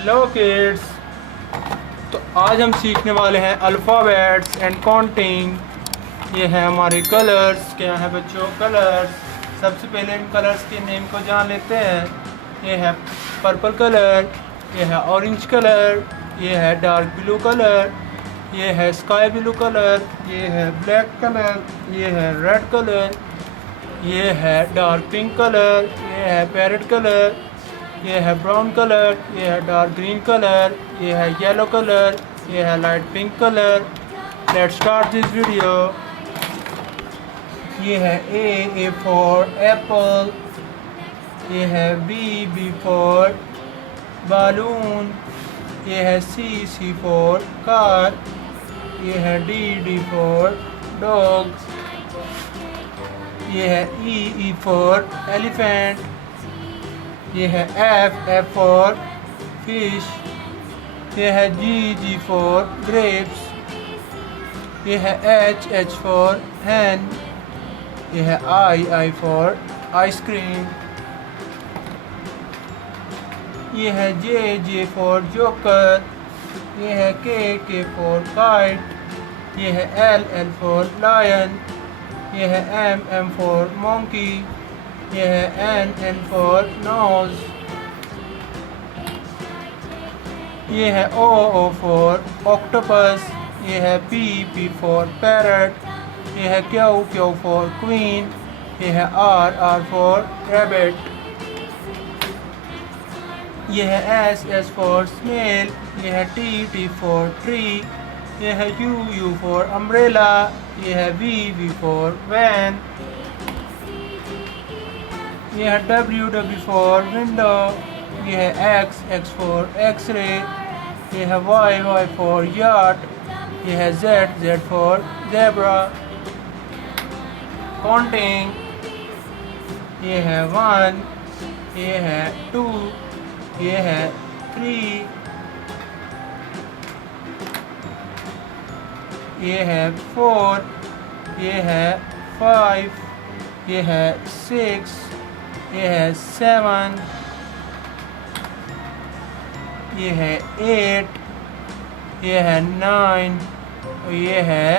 Hello kids. तो आज हम सीखने वाले हैं अल्फ़ाबेट्स एंड काउंटिंग। ये है हमारे कलर्स। क्या है बच्चों? कलर्स। सबसे पहले इन कलर्स के नेम को जान लेते हैं। ये है पर्पल कलर, ये है ऑरेंज कलर, ये है डार्क ब्लू कलर, ये है स्काई ब्लू कलर, ये है ब्लैक कलर, ये है रेड कलर, ये है डार्क पिंक कलर, ये है पैरेट कलर, ये है ब्राउन कलर, ये है डार्क ग्रीन कलर, ये है येलो कलर, ये है light pink colour. Let's start this video. ये है ए फॉर एप्पल, ये है बी फॉर बालून, ये है सी फॉर कार, ये है डी फॉर डॉग, ये है ई फॉर एलिफेंट, ये है एफ फॉर फिश, ये है जी फॉर ग्रेप्स, ये है एच फॉर हैन, ये है आई फॉर आइसक्रीम, ये है जे फॉर जोकर, ये है के फॉर काइट, ये है एल फॉर लायन, ये है एम फॉर मोंकी, ये है एन फॉर नोज, ये है ओ फॉर ऑक्टोपस, ये है पी फॉर पैरट, ये है क्यू फॉर क्वीन, ये है आर फॉर रैबिट, ये है एस फॉर स्नेल, ये है टी फॉर ट्री, ये है यू फॉर अम्ब्रेला, ये है वी फॉर वैन, ये है डब्ल्यू फॉर विंडो, ये है एक्स फॉर एक्सरे, ये है वाई फॉर याट, ये है जेड फॉर ज़ेब्रा। काउंटिंग, ये है 1, ये है 2, ये है 3, ये है 4, ये है 5, ये है 6, ये है 7, ये है 8, ये है 9 और ये है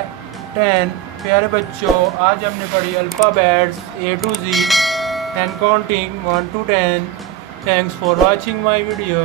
10। प्यारे बच्चों, आज हमने पढ़ी alphabets A to Z and counting 1 to 10। Thanks for watching my video.